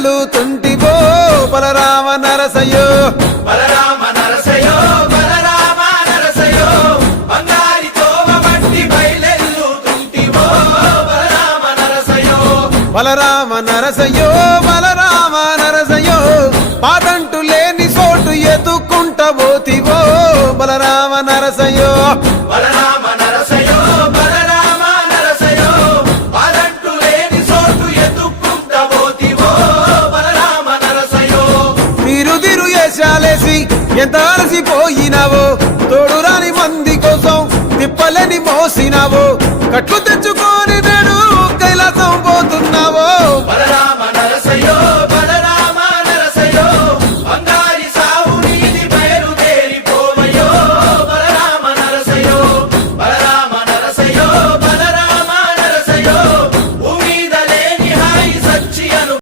బయలెల్లుతుంటివో బలరామ నరసయ్యో బలరామ నరసయో బలరామ నరసయో బంగారి తోవ మట్టి బయలెల్లుతుంటివో బలరామ నరసయో బలరామ నరసయ్యో బలరామ నరసయ్యో పాదంటు లేని చోటు ఎదుక్కుంటబోతివో బలరామ నరసయ్యో బలరామ నరసయో బలరామ నరసయో పాదంటు లేని చోటు ఎదుక్కుంటబోతివో బలరామ నరసయో తిరు వేషాలేసి ఎంత అలసిపోయినావో తోడురాని మంది కోసం తిప్పలని మోసినావో కట్లు తెచ్చుకో